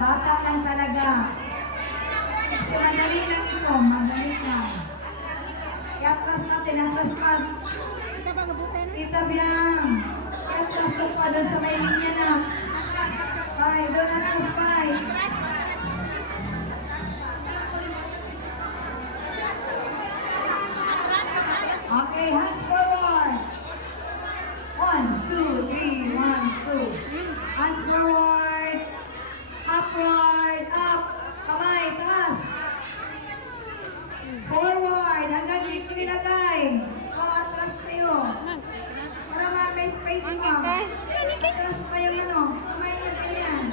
Bata lang talaga. Kasi madali lang ito, madali lang. I-atlas natin, atlas pa. Kita bilang. I-atlas pa doon sa may linya na. Ay, doon atlas pa. Okay, hands forward. 1, 2, 3, 1, 2. Hands forward. Upward, up. Kamay, taas. Forward, hanggang dito ilagay. O, atras kayo. Para may space mo. Atras pa yung ano. Kamay nyo ganyan.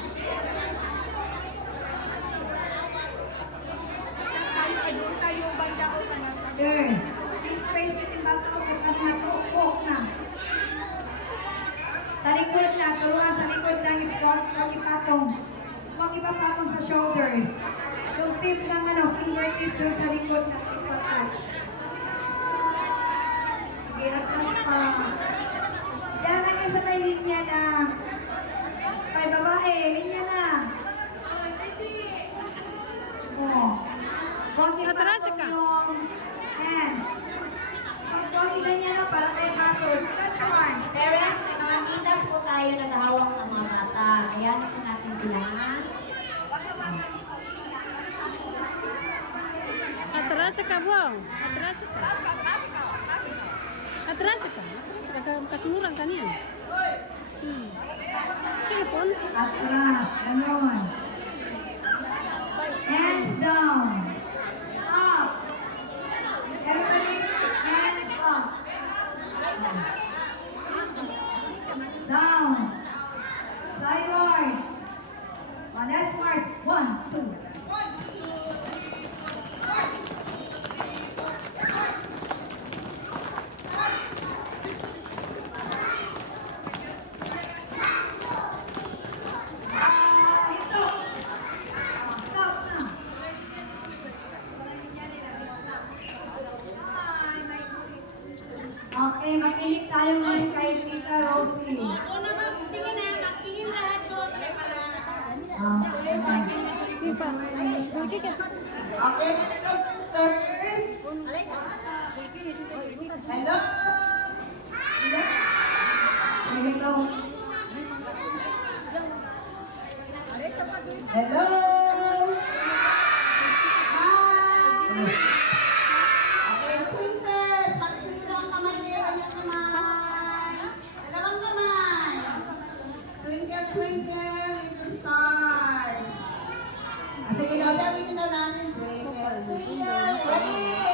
There. Yung space nyo yung bata ko. Pagkakatuok na. Sa likod na. Tulungan sa likod na. Huwag ipatong. Huwag ipapatong sa shoulders. Yung tip ng ano, fingertip doon sa likod na ipatouch. Sige, atras pa. Diyan lang sa may linya na. Kay babae, linya na. Oh. Huwag ipatong yung hands. Huwag ganyan na para kay muscles. Stretch your arms. Parents, mga titas po tayo naghahawak ng mga bata. Ayan po natin sila, ha? Atras ka, buang. Atras ka. Atras ka. Kasurang ka niya. Telepon. Atlas. Ganon. Hands down. Up. Everybody, hands up. Down. Sideward. On that smart. 1, 2. Ito. Stop na. Okay, makinig tayo ngayon kay Tita Rosie. Magtingin lahat doon. Okay, first. Hello. Hello. Hello. Hi. Okay, twinkles. Pag-twinkle ang kamay niya, kanyang kamay. Dalawang kamay. Twinkle, twinkle, little stars. Sige, daw, dawitin daw namin. Twinkle, twinkle. Ready?